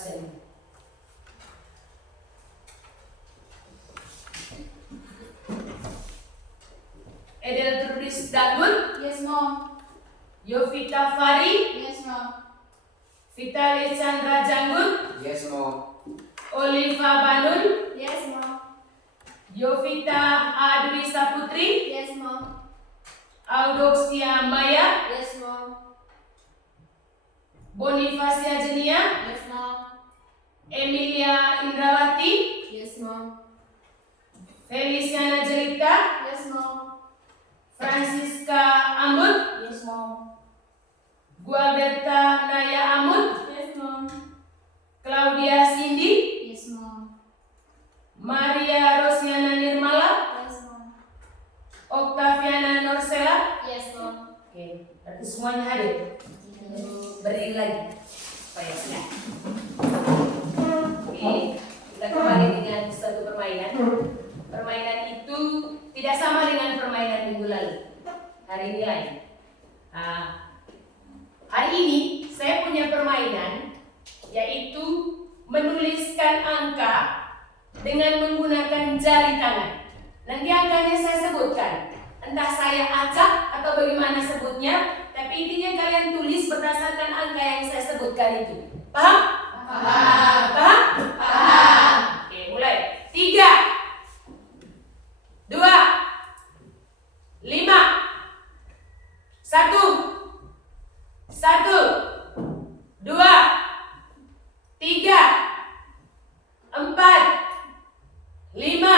absen. Edeltrudis Dagun. Yes, Mom. Yovita Fari. Yes, Mom. Vitali Chandra Janggun. Yes, Mom. Oliva Banun. Yes, Mom. Yovita Adwi Saputri. Yes, Mom. Audoxia Maya. Yes, Mom. Bonifacia Jenia. Yes, Mom. Emilia Indrawati. Yes, Mom. Feliciana Jelita. Yes, Mom. Francisca Amut. Yes, Mom. Gualberta Naya Amut. Yes, Mom. Claudia Cindy. Yes, Mom. Maria Rosiana Nirmala. Yes, Mom. Octaviana Norsela. Yes, Mom. Oke, berarti semuanya hadir. Berdiri lagi supaya siap. Oke, kita kembali dengan satu permainan. Permainan itu tidak sama dengan permainan minggu lalu. Hari ini lain. Hari ini saya punya permainan, yaitu menuliskan angka dengan menggunakan jari tangan. Nanti angkanya saya sebutkan, entah saya acak atau bagaimana sebutnya, tapi intinya kalian tulis berdasarkan angka yang saya sebutkan itu. Paham? Paham. Paham? Paham. Oke, mulai. 3, 2, 5, 1, 1, 2, 3, 4, 5,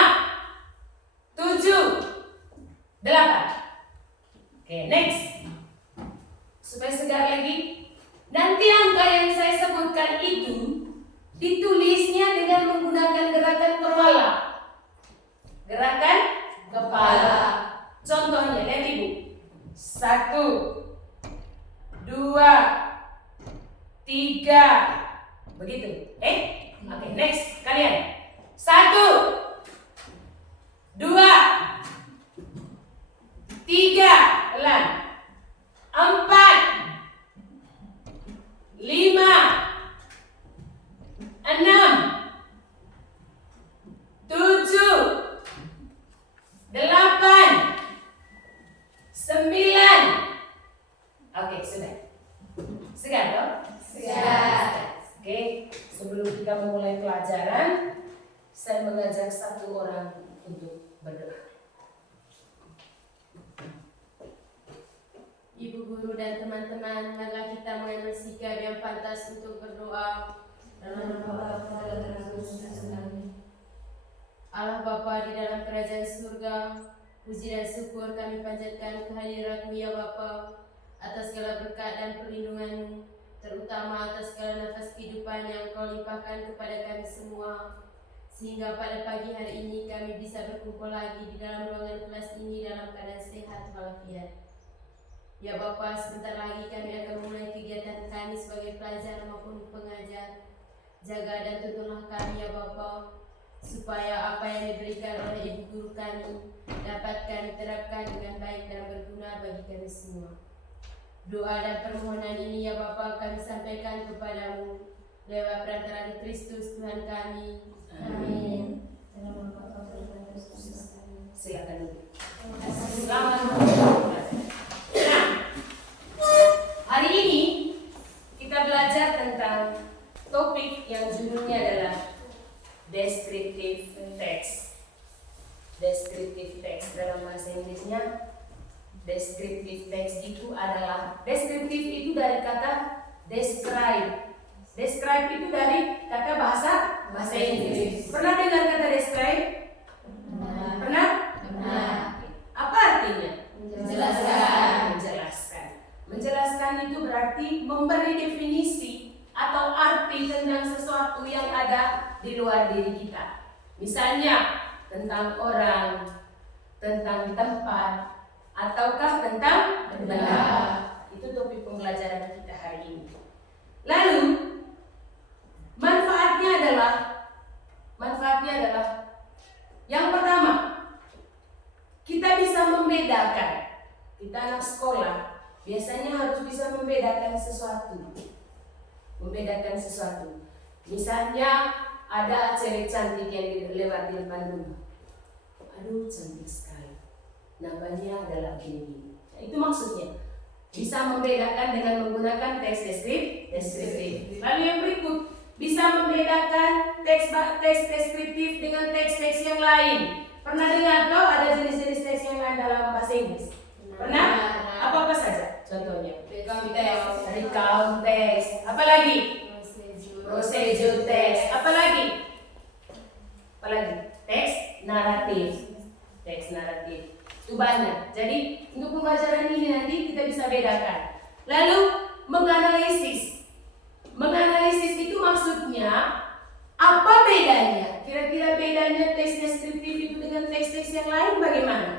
7, 8. Oke, next. Supaya segar lagi. Nanti angka yang saya sebutkan itu ditulisnya dengan menggunakan gerakan kepala. Gerakan kepala. Contohnya, lihat Ibu. 1, 2, 3. Begitu. Oke, next. Kalian. 1, 2, 3. Pelan. 4, 5, 6, 7, 8, 9. Oke, sudah. Segar dong? Segar. Oke, sebelum kita memulai pelajaran, saya mengajak satu orang untuk berdoa. Ibu guru dan teman-teman, marilah kita mengambil sikap yang pantas untuk berdoa. Dalam nama Bapa dan Anak dan Roh Kudus. Allah Bapa di dalam kerajaan surga, puji dan syukur kami panjatkan kehadirat-Mu ya Bapa, atas segala berkat dan perlindungan-Mu, terutama atas segala nafas kehidupan yang Kau limpahkan kepada kami semua, sehingga pada pagi hari ini kami bisa berkumpul lagi di dalam ruangan kelas ini dalam keadaan sehat walafiat. Ya Bapa, sebentar lagi kami akan memulai kegiatan kami sebagai pelajar maupun pengajar. Jaga dan tuntunlah kami ya Bapa, supaya apa yang diberikan oleh Ibu Guru kami dapat kami terapkan dengan baik dan berguna bagi kami semua. Doa dan permohonan ini ya Bapa kami sampaikan kepadamu lewat perantaraan Kristus Tuhan kami. Amin. Dalam nama Bapa dan Anak dan Roh Kudus. Silakan dulu. Selamat berpelajaran. Nah, hari ini kita belajar tentang topik yang judulnya adalah descriptive text. Descriptive text dalam bahasa Inggrisnya, descriptive text itu adalah, descriptive itu dari kata describe. Describe itu dari kata bahasa Inggris. Pernah dengar kata describe? Pernah? Benar. Apa artinya? Menjelaskan. Menjelaskan itu berarti memberi definisi atau arti tentang sesuatu yang ada di luar diri kita. Misalnya tentang orang, tentang tempat, ataukah tentang benda. Itu topik pembelajaran kita hari ini. Lalu manfaatnya adalah yang pertama, kita bisa membedakan. Kita anak sekolah biasanya harus bisa membedakan sesuatu. Misalnya ada cewek cantik yang lewat di depan rumah. Aduh, cantik sekali. Namanya adalah Gini. Nah, itu maksudnya. Bisa membedakan dengan menggunakan teks deskriptif. Lalu yang berikut, bisa membedakan teks deskriptif dengan teks-teks yang lain. Pernah dengar kau ada jenis-jenis teks yang lain dalam bahasa Inggris? Pernah? Apa saja? Contohnya? Recount teks. Apa lagi? Procedure teks. Apa lagi? Teks naratif. Teks naratif. Itu banyak. Jadi untuk pembelajaran ini nanti kita bisa bedakan. Lalu menganalisis. Menganalisis itu maksudnya apa bedanya? Kira-kira bedanya teks deskriptif itu dengan teks-teks yang lain bagaimana?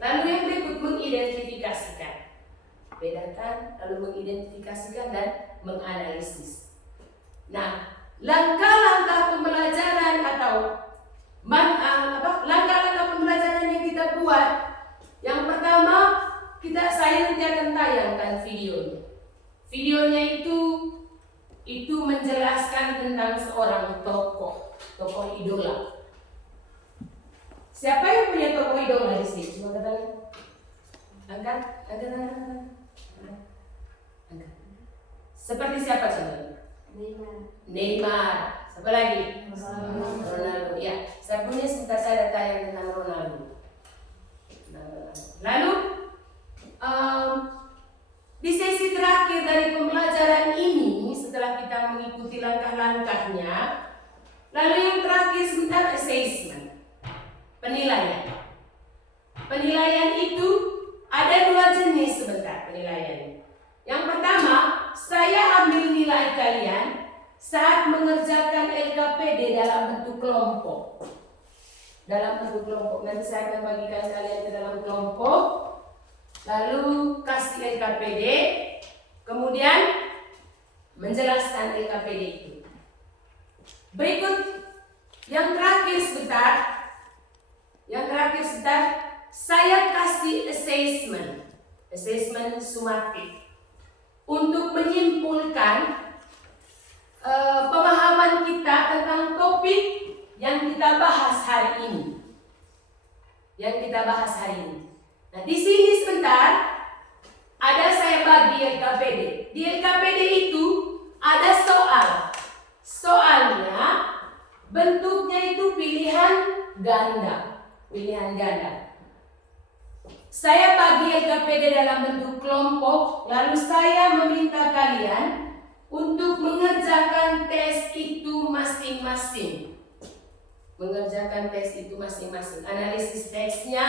Lalu yang berikut mengidentifikasikan. Bedakan, lalu mengidentifikasikan dan menganalisis. Nah, langkah-langkah pembelajaran atau langkah-langkah pembelajaran yang kita buat. Yang pertama, saya nanti akan tayangkan videonya. Videonya itu menjelaskan tentang seorang tokoh idola. Siapa yang punya tokoh idola di sini? Coba katakan. Angkat. Seperti siapa contohnya? Neymar. Siapa lagi? Ronaldo. Ya, saya punya sebentar saya data yang tentang Ronaldo. Lalu di sesi terakhir dari pembelajaran ini, setelah kita mengikuti langkah-langkahnya, lalu yang terakhir sebentar assessment, penilaian. Penilaian itu ada 2 jenis sebentar penilaian. Yang pertama, saya ambil nilai kalian saat mengerjakan LKPD dalam bentuk kelompok. Nanti saya akan bagikan kalian ke dalam kelompok, lalu kasih LKPD, kemudian menjelaskan LKPD itu. Berikut yang terakhir sebentar, saya kasih assessment sumatif untuk menyimpulkan pemahaman kita tentang topik yang kita bahas hari ini. Nah, di sini sebentar ada saya bagi LKPD. Di LKPD itu ada soal. Soalnya bentuknya itu pilihan ganda. Saya bagi LKPD dalam bentuk kelompok, lalu saya meminta kalian untuk mengerjakan tes itu masing-masing. Analisis teksnya,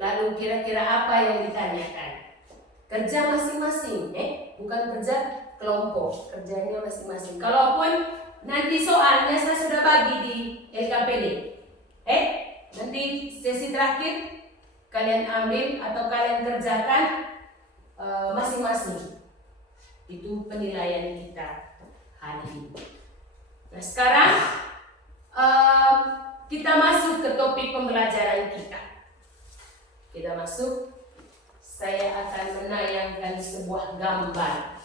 lalu kira-kira apa yang ditanyakan. Kerja masing-masing, bukan kerja kelompok, kerjanya masing-masing. Kalaupun nanti soalnya saya sudah bagi di LKPD, nanti sesi terakhir kalian ambil atau kalian kerjakan masing-masing. Itu penilaian kita hari ini. Nah, sekarang kita masuk ke topik pembelajaran kita. Saya akan menayangkan sebuah gambar.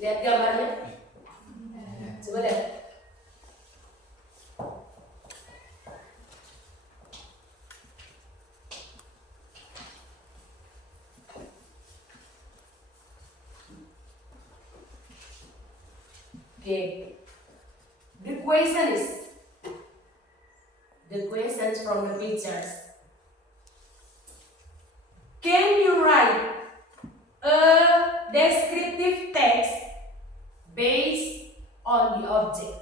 Lihat gambarnya. Coba lihat. Okay. The questions from the pictures. Can you write a descriptive text based on the object?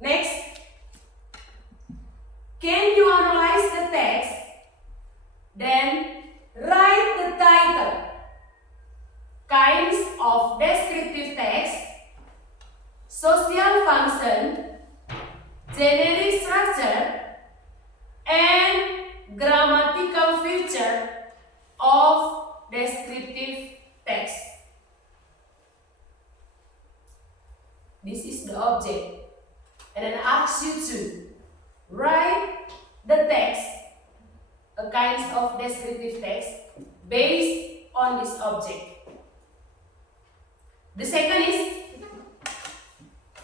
Next, can you analyze the text structure and grammatical feature of descriptive text. This is the object. And then ask you to write the text, a kind of descriptive text, based on this object. The second is,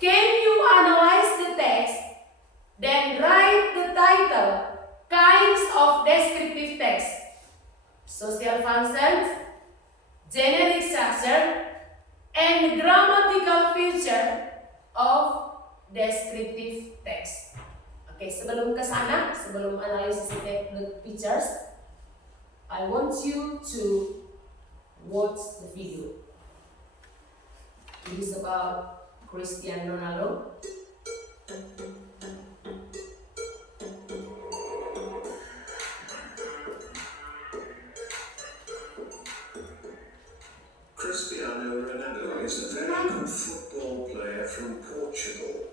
can you analyze the text, then write the title, kinds of descriptive text, social functions, generic structure, and grammatical feature of descriptive text. Oke, sebelum ke sana, sebelum analisis the features, I want you to watch the video. It is about Cristiano Ronaldo. Cristiano Ronaldo is a very good football player from Portugal.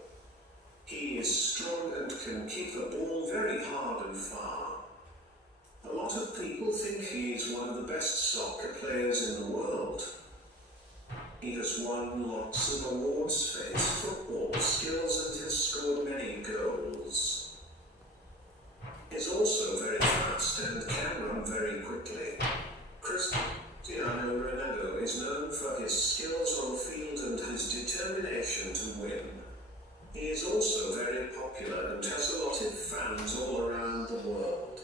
He is strong and can kick the ball very hard and far. A lot of people think he is one of the best soccer players in the world. He has won lots of awards for his football skills and has scored many goals. He is also very fast and can run very quickly. Cristiano Ronaldo is known for his skills on the field and his determination to win. He is also very popular and has a lot of fans all around the world.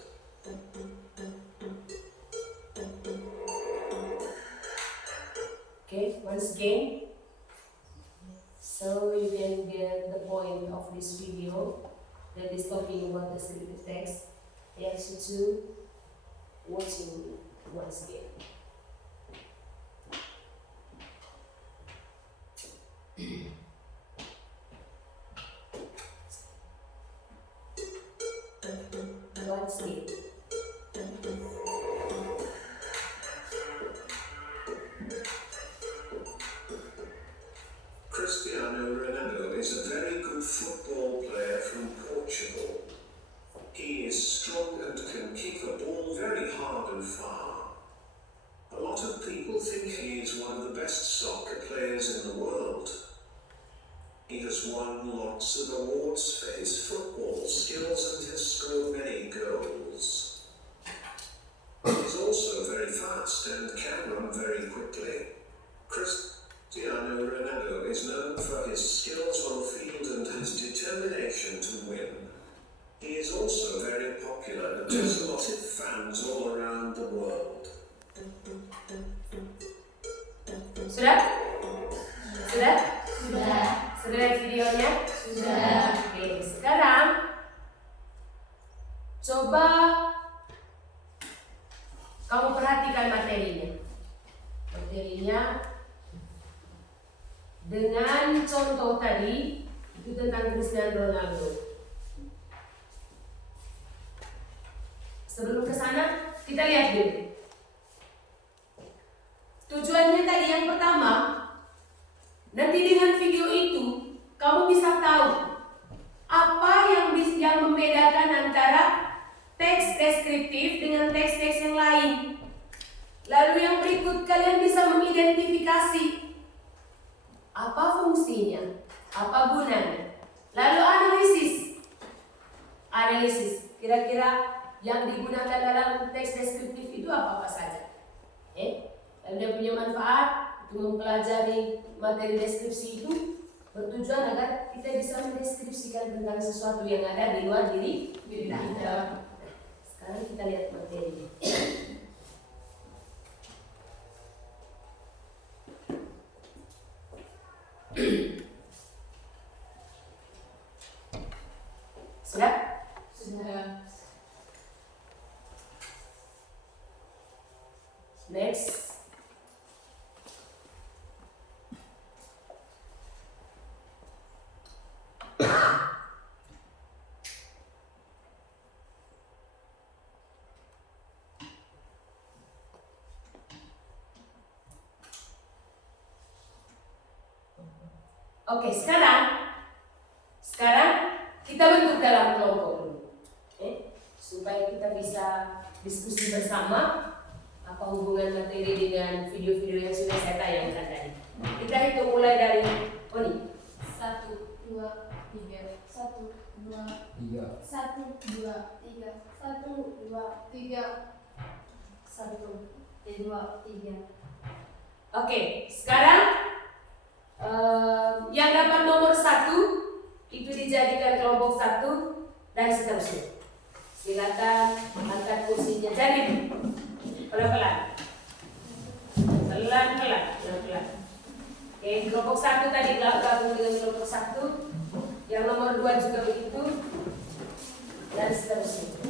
Okay, once again, so you can get the point of this video that is talking about descriptive text. I ask you to watching once again. Once again. Cristiano Ronaldo is a very good football player from Portugal. He is strong and can kick the ball very hard and far. A lot of people think he is one of the best soccer players in the world. He has won lots of awards for his football skills and has scored many goals. He is also very fast and can run very quickly. Cristiano Ronaldo is known for his skills on the field and his determination to win. He is also very popular and has a lot of fans all around the world. Sudah? Sudah? Sudah. Sudah lihat videonya? Sudah. Oke, sekarang coba kamu perhatikan materinya. Materinya dengan contoh tadi itu tentang Cristiano Ronaldo. Sebelum ke sana, kita lihat dulu. Tujuannya tadi yang pertama, nanti dengan video itu kamu bisa tahu apa yang membedakan antara teks deskriptif dengan teks-teks yang lain. Lalu yang berikut kalian bisa mengidentifikasi apa fungsinya, apa gunanya. Lalu analisis. Kira-kira yang digunakan dalam teks deskriptif itu apa saja. Lalu dia punya manfaat untuk mempelajari materi deskripsi itu bertujuan agar kita bisa mendeskripsikan tentang sesuatu yang ada di luar diri kita. Sekarang kita lihat materinya. Sudah? Sudah. Next. Oke, sekarang kita Kita bentuk dalam kelompok dulu, supaya kita bisa diskusi bersama apa hubungan materi dengan video-video yang sudah saya tayangkan tadi. Kita hitung mulai dari Oni. 1, 2, 3. 1, 2, 3. 1, 2, 3. 1, 2, 3. 1, 2, 3. Oke, sekarang yang dapat nomor 1 itu dijadikan kelompok 1 dan seterusnya. Silakan angkat kursinya. Jadi pelan-pelan. Pelan-pelan. Oke, kelompok 1 tadi gabung dengan kelompok 1. Yang nomor 2 juga begitu. Dan seterusnya.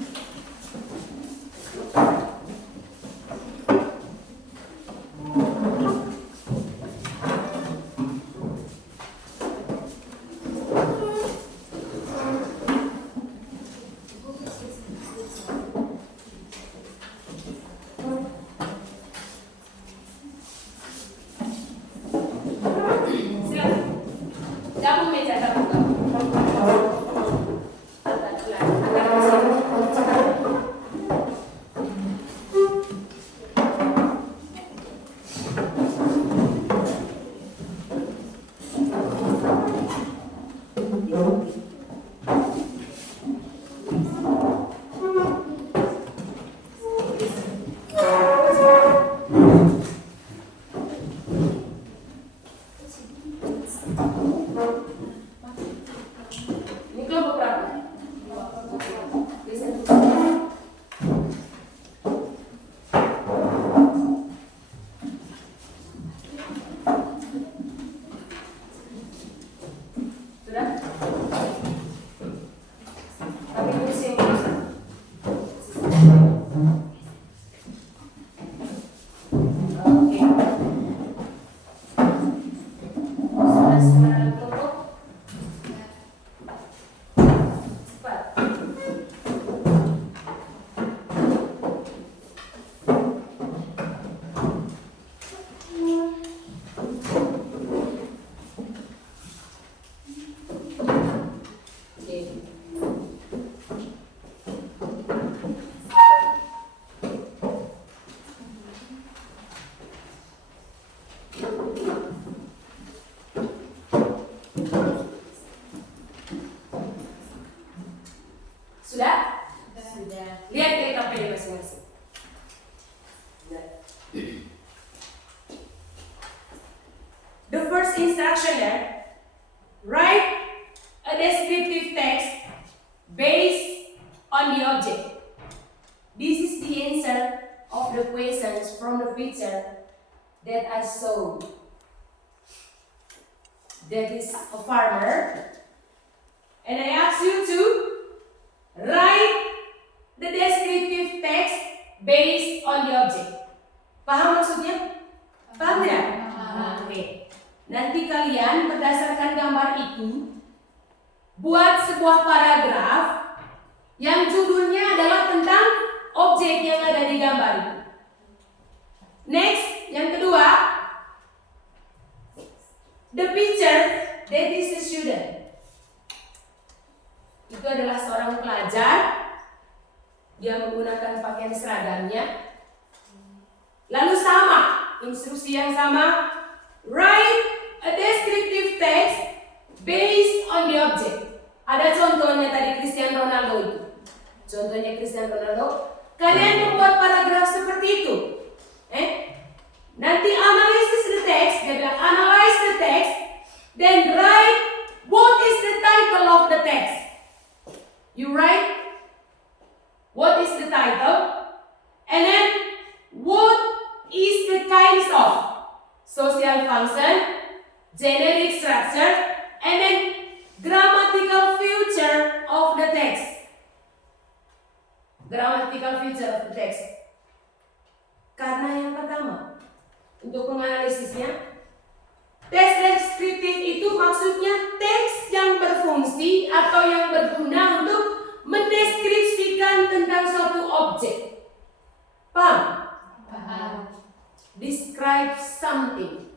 Ini kelompok berapa? Sudah? Tapi kursi yang kosong. Oke. Sudah sekarang kelompok. Cepat. Oke. Sudah? Sudah. Lihat TKP masing-masing. The first instruction there, write a descriptive text based on the object. This is the answer of the questions from the picture that I saw. That is a farmer, and I ask you to write the descriptive text based on the object. Paham maksudnya? Paham tidak? Paham. Oke. Nanti kalian berdasarkan gambar itu buat sebuah paragraf yang judulnya adalah tentang objek yang ada di gambar itu. Next, yang kedua, the picture that is the student. Itu adalah seorang pelajar. Dia menggunakan pakaian seragamnya. Lalu sama, instruksi yang sama. Write a descriptive text based on the object. Ada contohnya tadi Cristiano Ronaldo itu. Contohnya Cristiano Ronaldo. Kalian membuat paragraf seperti itu. Nanti analysis the text. Dia bilang analyze the text. Then write what is the title of the text. You write what is the title, and then what is the kinds of social function, generic structure, and then grammatical feature of the text. Grammatical feature of the text. Karena yang pertama, untuk menganalisisnya, teks deskriptif itu maksudnya teks yang berfungsi atau yang berguna untuk mendeskripsikan tentang suatu objek. Paham? Paham. Describe something,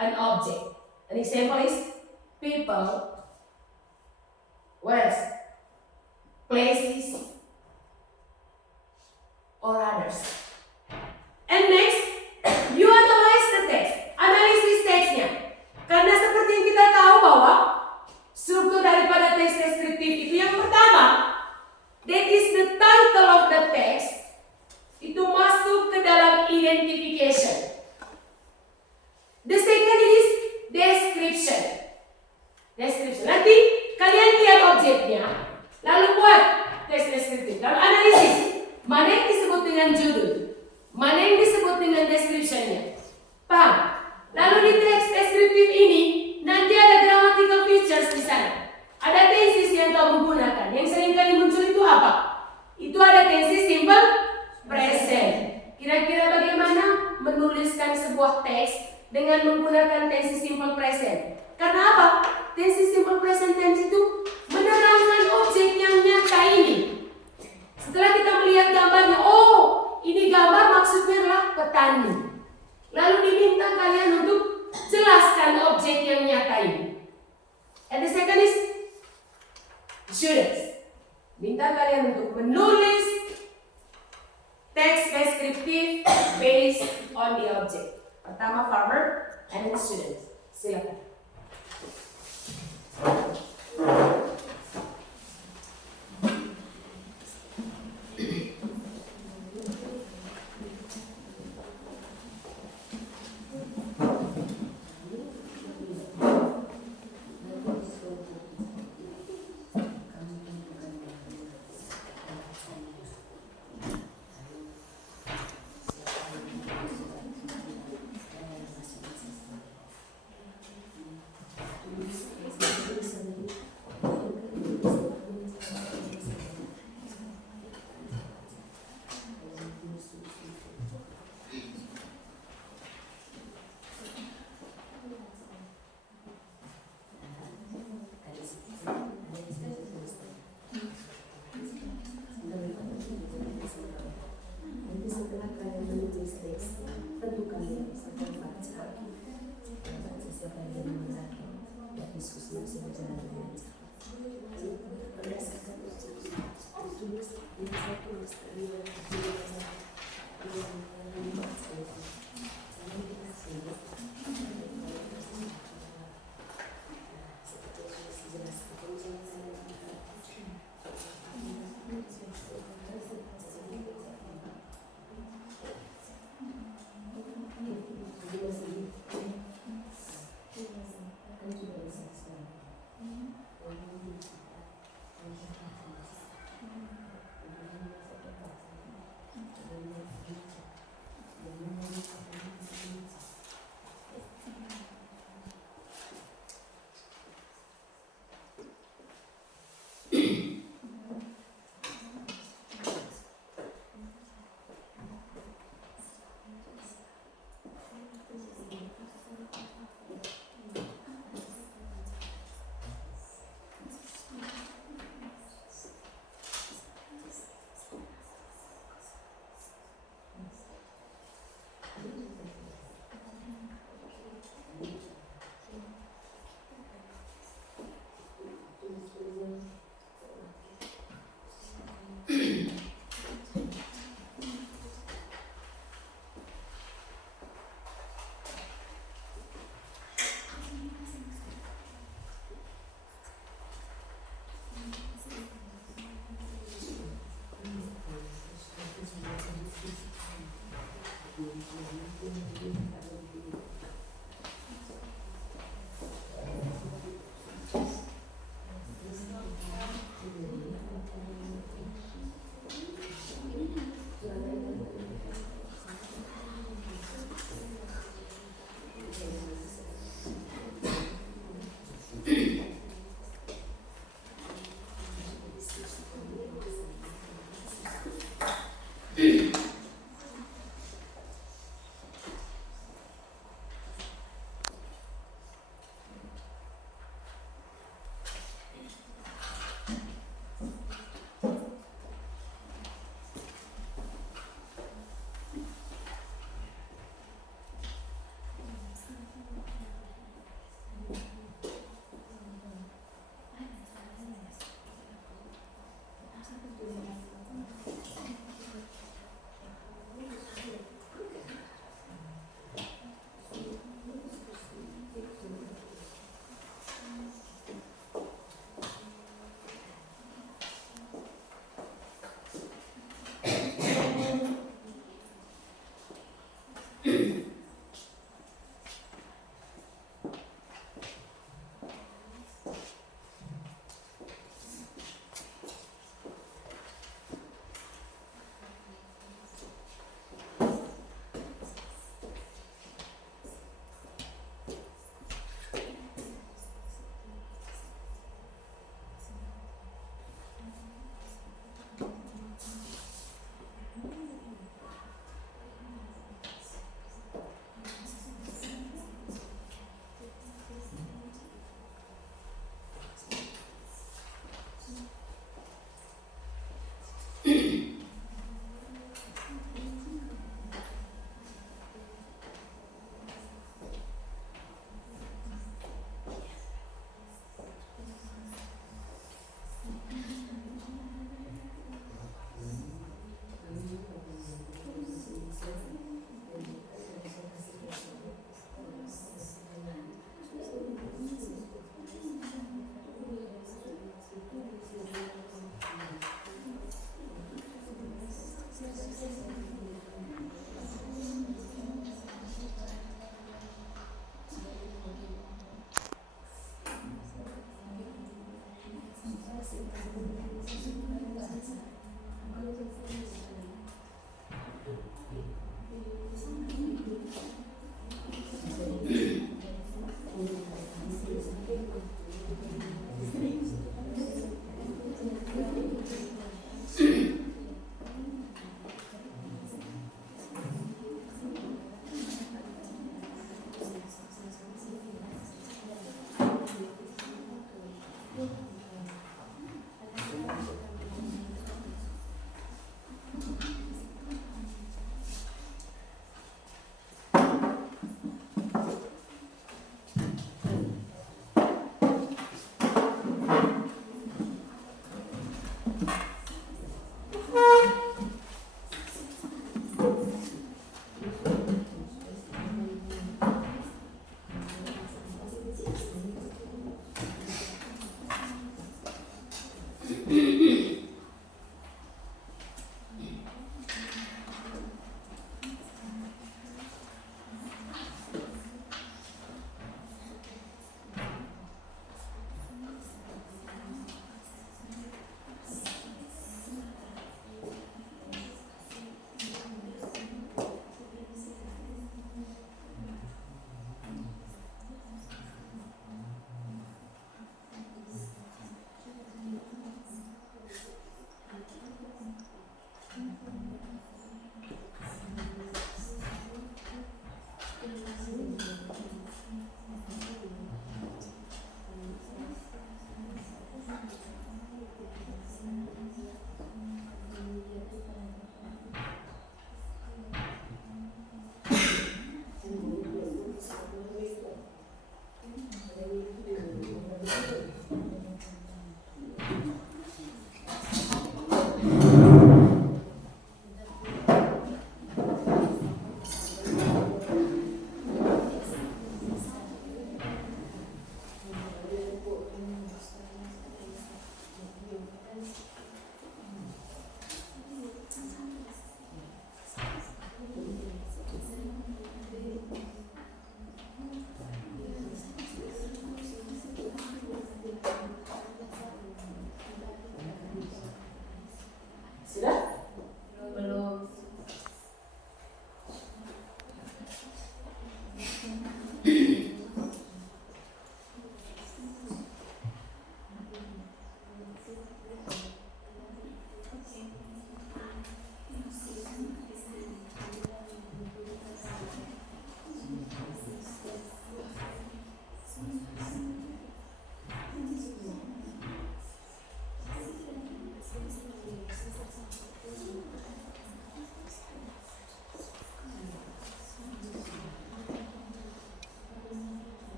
an object. An example is people Words, places, or others. And next, you analyze the text. Analisis teksnya. Karena seperti yang kita tahu bahwa struktur daripada teks deskriptif itu yang pertama, that is the title of the text, itu masuk ke dalam identification. The second is description. Description. Nanti kalian lihat objeknya, lalu buat teks deskriptif, lalu analisis. Mana yang disebut dengan judul, mana yang disebut dengan description-nya. Paham? Lalu di teks deskriptif ini nanti ada grammatical features di sana. Ada tenses yang kamu gunakan. Yang sering kali muncul itu apa? Itu ada tenses simple present. Kira-kira bagaimana menuliskan sebuah teks dengan menggunakan tenses simple present? Karena apa? Tenses simple present tense itu menerangkan objek yang nyata ini. Setelah kita melihat gambarnya, oh ini gambar maksudnya adalah petani. Lalu diminta kalian untuk jelaskan objek yang nyata ini. And the second is students. Minta kalian untuk menulis teks deskriptif based on the object. Pertama farmer and then students. Silakan.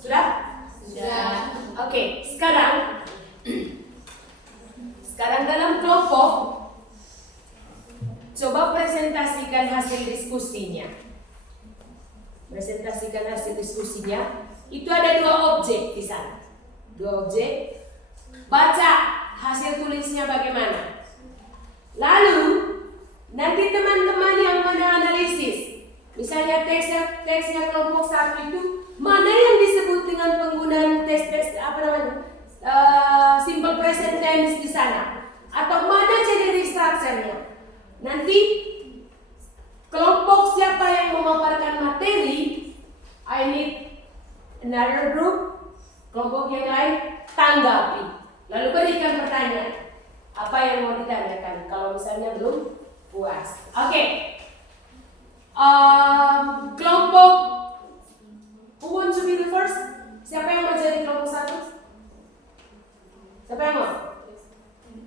Sudah? Sudah. Oke, sekarang dalam kelompok coba presentasikan hasil diskusinya. Itu ada 2 objek di sana. 2 objek. Baca hasil tulisnya bagaimana. Lalu nanti teman-teman yang menganalisis, misalnya teksnya kelompok 1 itu mana yang disebut dengan penggunaan tes simple present tense di sana, atau mana jadi structure-nya. Nanti kelompok siapa yang memaparkan materi, I need another group, kelompok yang lain tanggapi, lalu berikan pertanyaan apa yang mau ditanyakan kalau misalnya belum puas. Oke. Kelompok who want to be the first? Siapa yang mau jadi kelompok 1? Siapa yang mau?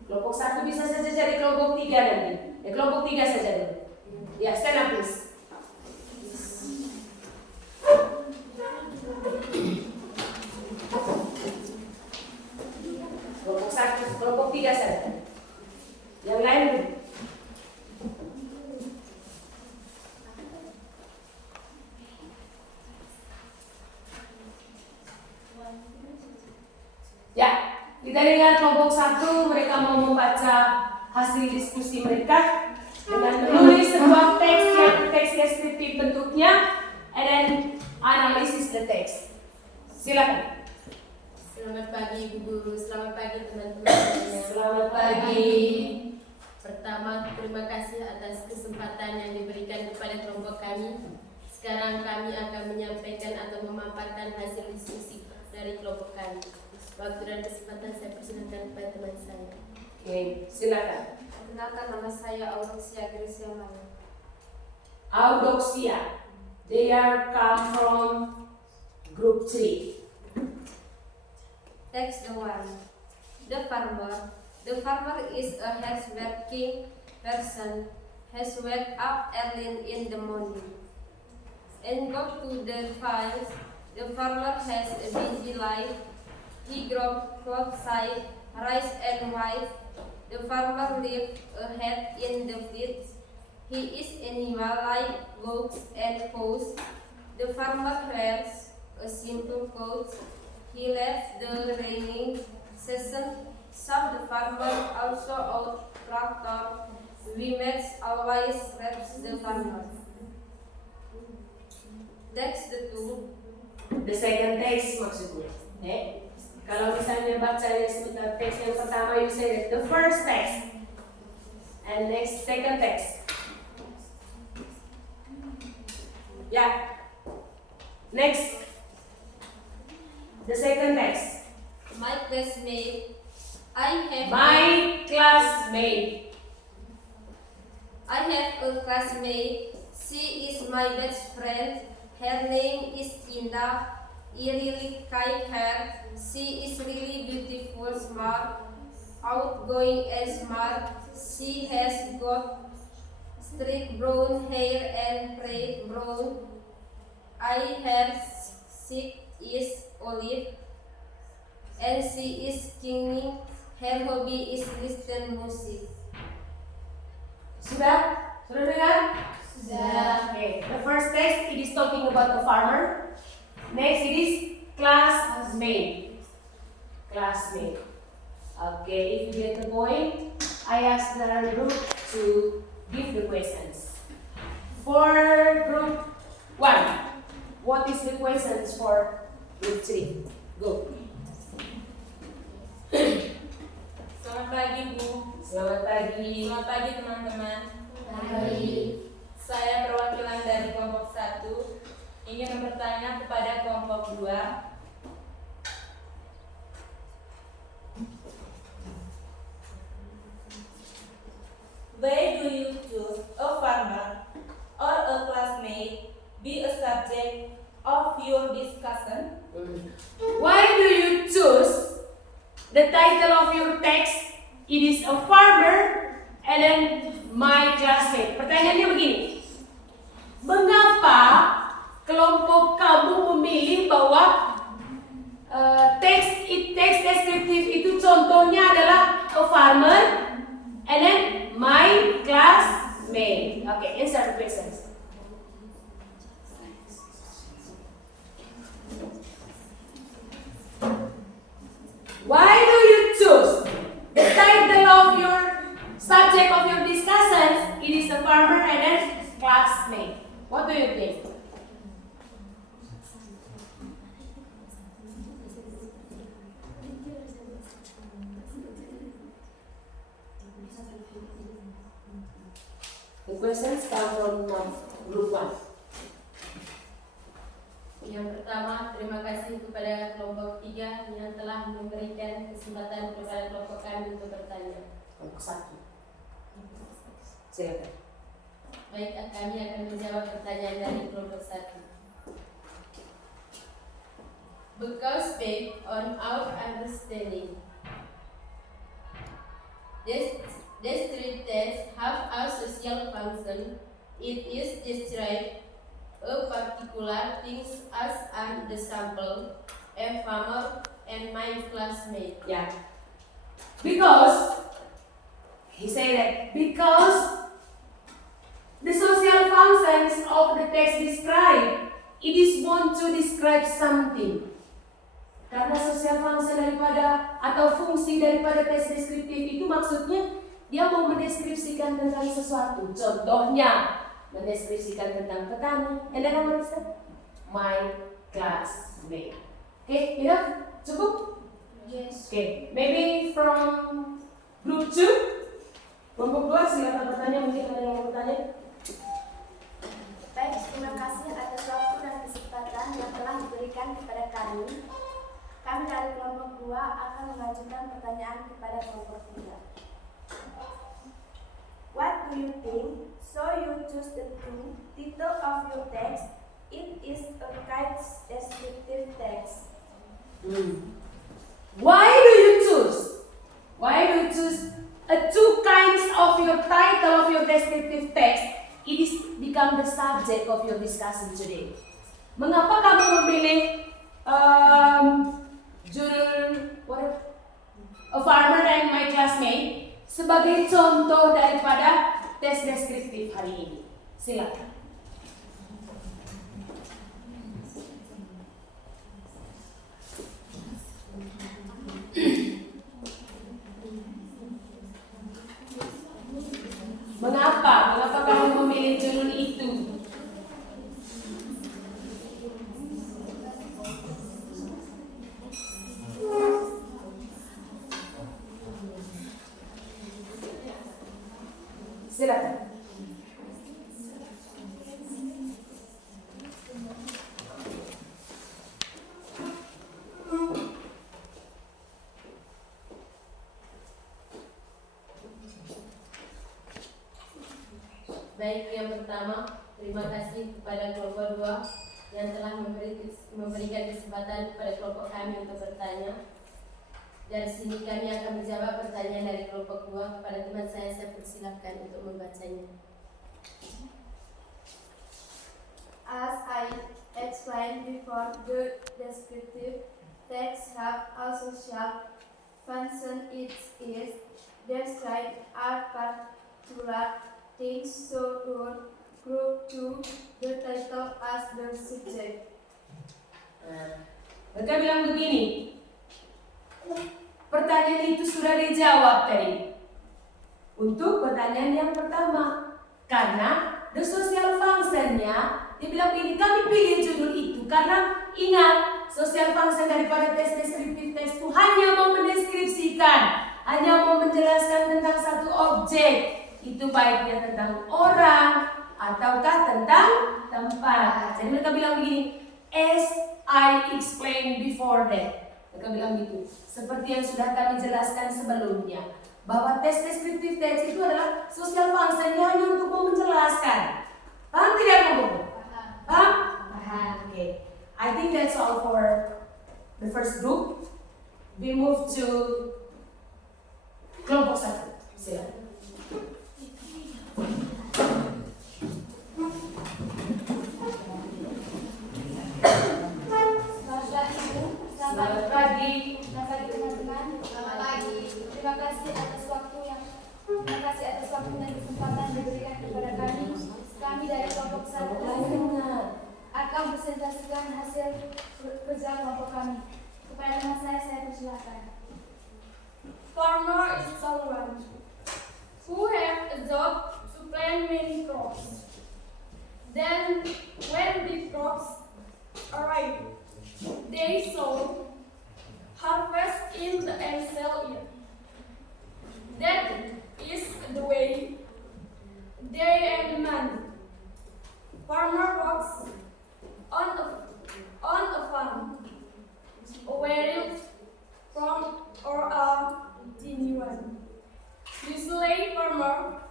Kelompok 1 bisa saja jadi kelompok 3 nanti. Kelompok 3 saja dulu. Ya, stand up please. Kelompok 1, kelompok 3 saja. Yang lain dulu. Ya, kita dengar kelompok 1 mereka mau membaca hasil diskusi mereka dengan menulis sebuah teks deskriptif bentuknya, and then analisis the text. Silakan. Selamat pagi Ibu Guru, selamat pagi teman-teman. Selamat pagi. Pertama, terima kasih atas kesempatan yang diberikan kepada kelompok kami. Sekarang kami akan menyampaikan atau memaparkan hasil diskusi dari kelompok kami. Waktu dan kesempatan saya persilakan kepada teman saya. Oke, silakan. Perkenalkan, nama saya Audoxia Gracia Maya. Audoxia. They are come from group 3. Text 1. The farmer. The farmer is a hardworking person. Has wake up early in the morning and go to the fields. The farmer has a busy life. He grows crops, rice and wheat. The farmer lives ahead in the fields. He is animal like goats and cows. The farmer wears a simple coat. He left the raining season. Some the farmer also out tractor. We must always reps the farmer. Text the 2. The second text maksudnya. Kalau misalnya bacanya sebentar teks yang pertama, you say that the first text and next second text. Yeah. Next. The second text. My classmate. My classmate. I have a classmate. She is my best friend. Her name is Indah. I really like her. She is really beautiful, smart, outgoing and smart. She has got straight brown hair and bright brown eye. Her cheek is olive and she is singing. Her hobby is listen music. Sudah? Sudah dengar? Sudah. Okay. The first text, it is talking about the farmer. Next, it is classmate. Classmate. Okay, if you get the point, I ask the group to give the questions. For group 1, what is the questions for group 3? Go. Selamat pagi Bu. Selamat pagi. Selamat pagi teman-teman. Pagi. Saya perwakilan dari kelompok 1 ingin bertanya kepada kelompok 2. Why do you choose a farmer or a classmate be a subject of your discussion? Why do you choose the title of your text? It is a farmer and then my classmate. Pertanyaannya begini. Mengapa kelompok kamu memilih bahwa farmer, and then my classmate. Okay, answer the questions. Why do you choose the title of your subject of your discussions? It is a farmer and then classmate. What do you think? The questions come from group 1. Yang pertama, terima kasih kepada kelompok 3 yang telah memberikan kesempatan kepada kelompok kami untuk bertanya. Kelompok 1. Silakan. Baik, kami akan menjawab pertanyaan dari kelompok 1. Because based on our understanding, these three tests have a social function. It is described a particular things as an example, a farmer and my classmate. Yeah. Because he said that because the social functions of the text described, it is want to describe something. Karena social function daripada atau fungsi daripada tes deskriptif itu maksudnya dia mau mendeskripsikan tentang sesuatu. Contohnya mendeskripsikan tentang petani. And then what is that? My classmate. Okay, you know? Cukup? Yes. Okay, maybe from group 2. Kelompok 2 silakan bertanya, mungkin ada yang mau bertanya. Baik, terima kasih atas waktu dan kesempatan yang telah diberikan kepada kami. Kami dari kelompok 2 akan mengajukan pertanyaan kepada kelompok 3. What do you think? So you choose the title of your text. It is a kind descriptive text. Why do you choose? Why do you choose two kinds of your title of your descriptive text? It is become the subject of your discussion today. Mengapa kamu memilih judul A Farmer and My Classmate sebagai contoh daripada tes deskriptif hari ini? Silakan. Mengapa kamu memilih judul itu? Silakan. Baik, yang pertama, terima kasih kepada kelompok 2 yang telah memberikan kesempatan kepada kelompok kami untuk bertanya. Dari sini kami akan menjawab pertanyaan dari kelompok 2. Kepada teman saya persilahkan untuk membacanya. As I explained before, the descriptive text have a social function. It is described as particular things, so group 2 the title as the subject. Mereka bilang begini, pertanyaan itu sudah dijawab tadi. Untuk pertanyaan yang pertama, karena the social function-nya, dia bilang begini, kami pilih judul itu karena ingat, social function daripada tes deskriptif teks itu hanya mau mendeskripsikan, hanya mau menjelaskan tentang satu objek. Itu baiknya tentang orang ataukah tentang tempat. Jadi mereka bilang begini, as I explained before that. Mereka bilang gitu, seperti yang sudah kami jelaskan sebelumnya, bahwa tes deskriptif teks itu adalah social function-nya hanya untuk mau menjelaskan. Paham tidak, Bu? Paham? Paham. Okay. I think that's all for the first group. We move to kelompok 1. Silakan. Selamat pagi, teman-teman. Selamat pagi. Terima kasih atas waktu dan kesempatan diberikan kepada kami dari kelompok 1 akan presentasikan hasil kerja kelompok kami. Kepada teman saya persilahkan. Farmer is someone who have a job to plant many crops. Then, when the crops arrive, they sow, harvest it, and sell it. That is the way they earn money. Farmer works on a farm, where from or a tiny one. Usually, farmer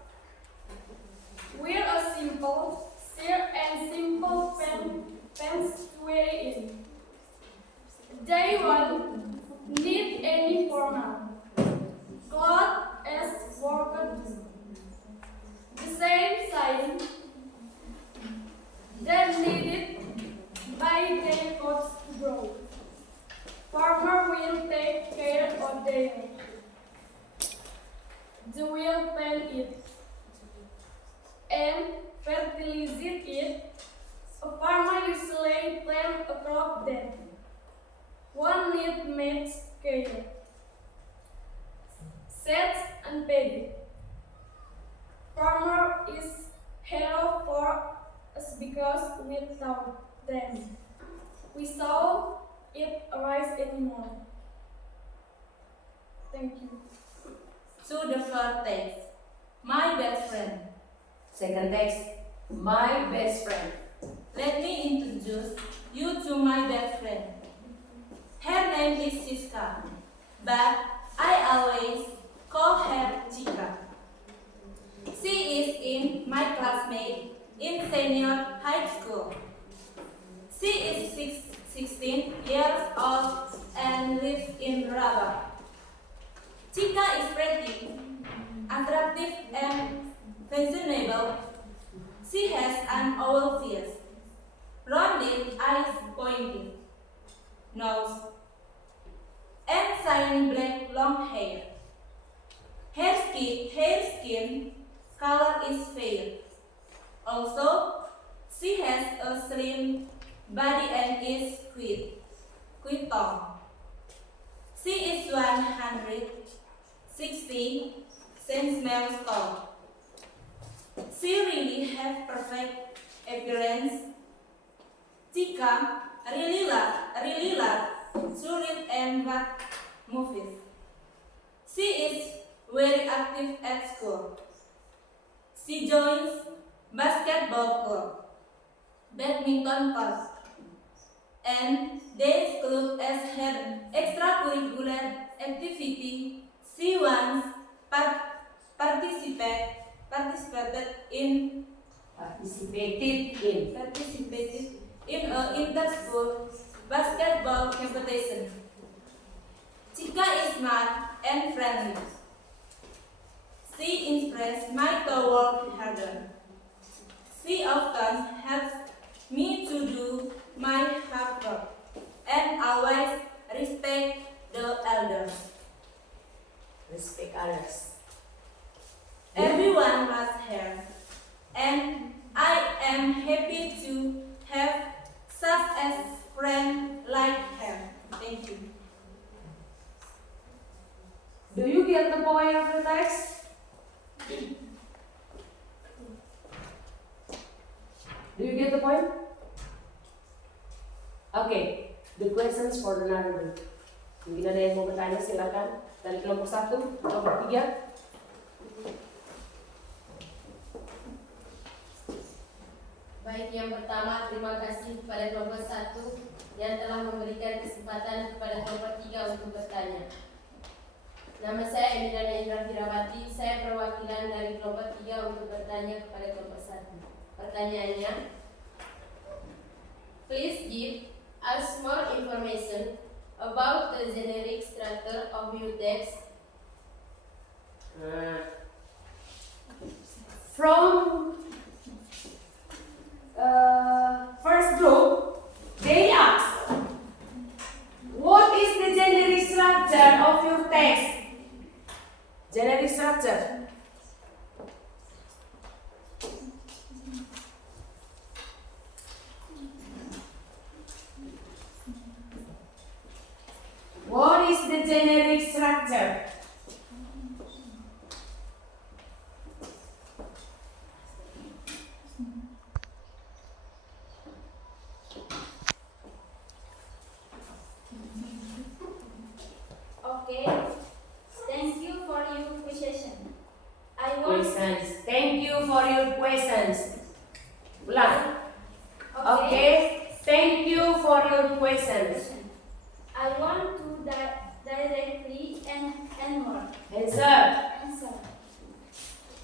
wear a simple shirt and simple pants to wear in. They won't need any formal clothes as workers. The same size that needed by their crops to grow. Farmer will take care of them. They will plant it and fertilize it. A farmer usually plants a crop that one needs much care, sets and pay. Farmer is hero for us because without them we saw it arise anymore. Thank you. To the first text, my best friend. Second text, my best friend. Let me introduce you to my best friend. Her name is Siska, but I always call her Chica. She is in my classmate in senior high school. She is 16 years old and lives in Rabat. Chica is pretty, attractive and fashionable. She has an oval face, rounded eyes, pointed nose, and shiny black long hair. Her skin color is fair. Also, she has a slim body and is quite tall. She is 160 centimeters tall. She really has perfect appearance. Chica really loves to read and watch movies. She is very active at school. She joins basketball club, badminton club, and dance club as her extracurricular activity. She once participated in a inter-school basketball competition. Chica is smart and friendly. She inspires me to work harder. She often helps me to do my hard work and always respect the elders. Respect others. Everyone loves her, and I am happy to have such a friend like her. Thank you. Do you get the point of the text? Do you get the point? Okay, the questions for another group. Mungkin ada yang mau bertanya, silakan. Dari kelompok 1, kelompok 3. Baik, yang pertama terima kasih kepada kelompok 1 yang telah memberikan kesempatan kepada kelompok 3 untuk bertanya. Nama saya Emiliana Indra Firawati, saya perwakilan dari kelompok 3 untuk bertanya kepada kelompok 1. Pertanyaannya, please give us more information about the generic structure of your text. From first group, they ask, what is the generic structure of your text? Generic structure. question. I want to directly and more. Answer. Answer.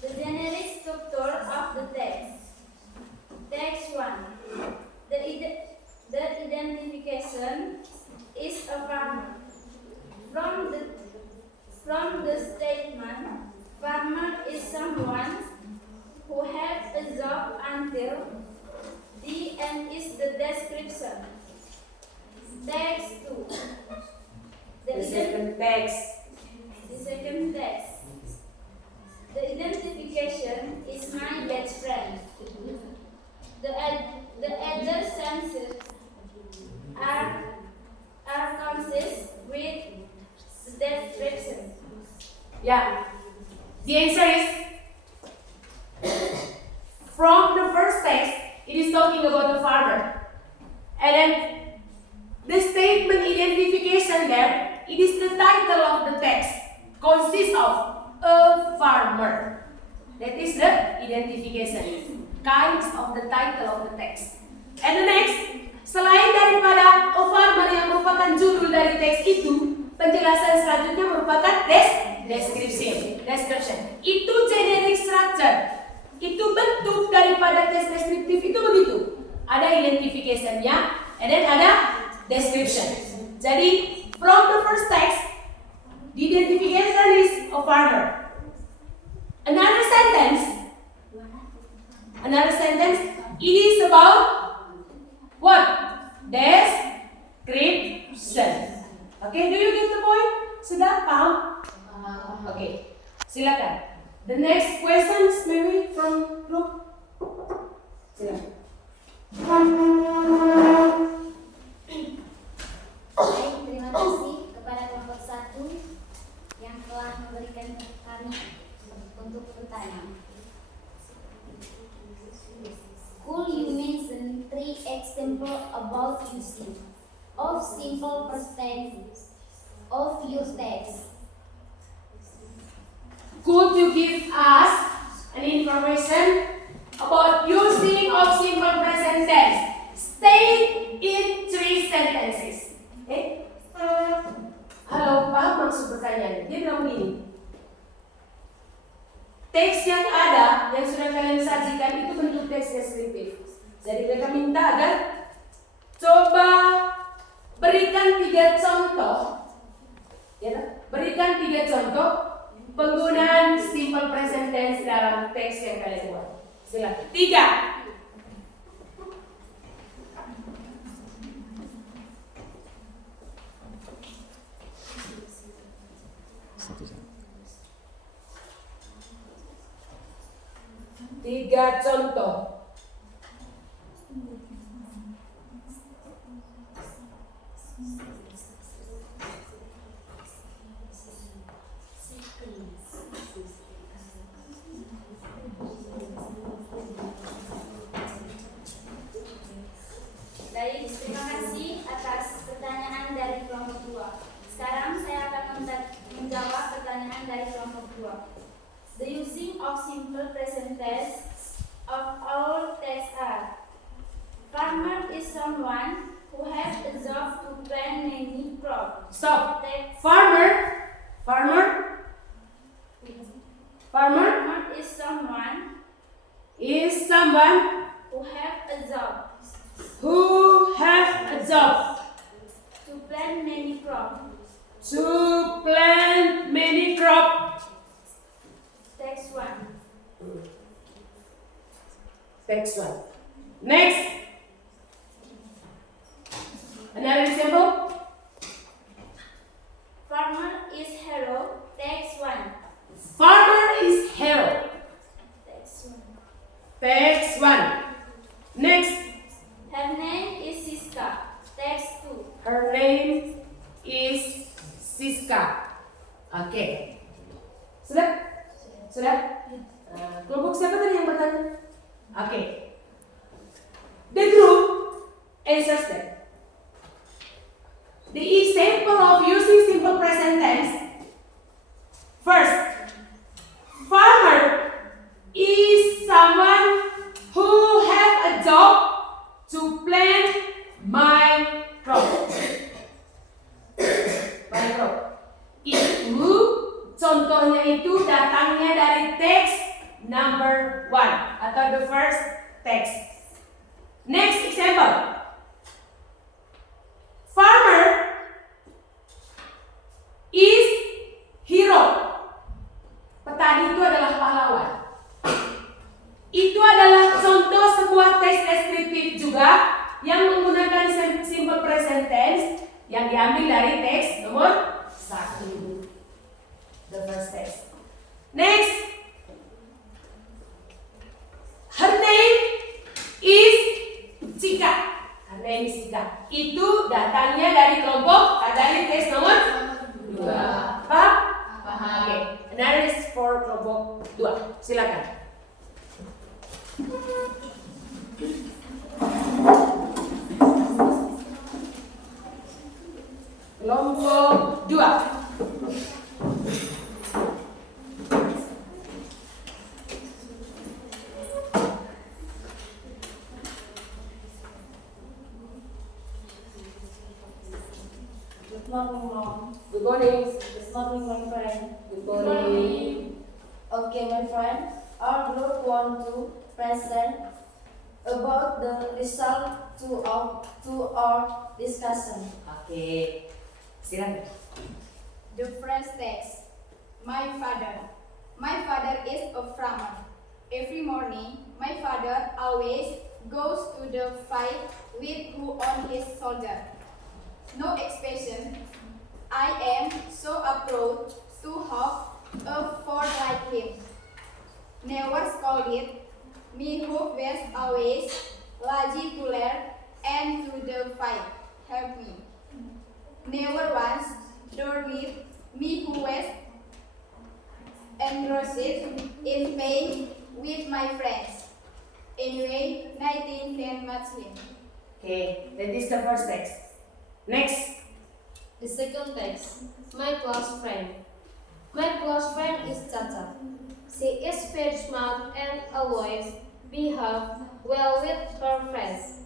The generic structure of the text. Text 1. The identification is a farmer. From the statement, farmer is someone who has a job until the end is the description. Text 2. The second text. The second text. The identification is my best friend. The other senses are consist with the description. Yeah. The answer is from the first text, it is talking about the farmer. And then the statement identification there, it is the title of the text, consists of a farmer. That is the identification, kinds of the title of the text. And the next, selain daripada a farmer yang merupakan judul dari teks itu, penjelasan selanjutnya merupakan description. Itu generic structure. Itu bentuk daripada teks deskriptif itu begitu. Ada identification-nya, and then ada description. Jadi, from the first text, the identification is a farmer. Another sentence, it is about what? Description. Okay, do you get the point? Sudah paham? Okay, silakan. The next questions maybe from group. Silakan. Baik, terima kasih kepada kelompok 1 yang telah memberikan kami untuk bertanya. Could you mention 3 examples about using of simple percentages of your text? Could you give us an information about using of simple present tense? State in 3 sentences. Okay? Halo, paham maksud pertanyaannya? Dia bilang begini. Teks yang ada, yang sudah kalian sajikan itu bentuk teks deskriptif. Jadi mereka minta agar coba berikan 3 contoh. Ya, berikan 3 contoh penggunaan simple present tense dalam teks yang kalian buat. Silakan. 3. Tiga contoh. Baik, terima kasih atas pertanyaan dari kelompok 2. Sekarang saya akan menjawab pertanyaan dari kelompok 2. The using of simple present tense of all texts are: farmer is someone who has a job to plant many crops. Stop. Text. Farmer is someone who have a job who have a job to plant many crops. to plant many crops. Text 1. Text 1. Next. Another example. Farmer is hero. Text 1. Farmer is hero. Text 1. Text 1. Next. Her name is Siska. Text 2. Her name is Siska. Okay. Sudah? Kelompok siapa tadi yang bertanya? Okay. The group answers that. The example of using simple present tense. First, farmer is someone who have a job to plant my crop. text number 1 atau the first text. Next example. Farmer is hero. Petani itu adalah pahlawan. Itu adalah contoh sebuah teks deskriptif juga yang menggunakan simple present tense yang diambil dari teks nomor 1. The first text. Next. Her name is Cika. Her name is Cika. Itu datangnya dari kelompok dari teks nomor 2. Paham? Paham. Oke. Another is for kelompok 2. Silakan. Kelompok 2. Good morning, Mom. Good morning. Good morning, my friend. Good morning. Okay, my friend. Our group want to present about the result to our discussion. Oke. Silakan. The first text. My father. My father is a farmer. Every morning, my father always goes to the fight with who on his shoulder. No expression. I am so proud to have a father like him. Never scolded me who was always lazy to learn and to the fight. Help me. Never once dormied me who was engrossed in pain with my friends. Anyway, nothing can match him. Okay, that is the first text. Next. The second text. My close friend. My close friend is Chacha. She is very smart and always behave well with her friends.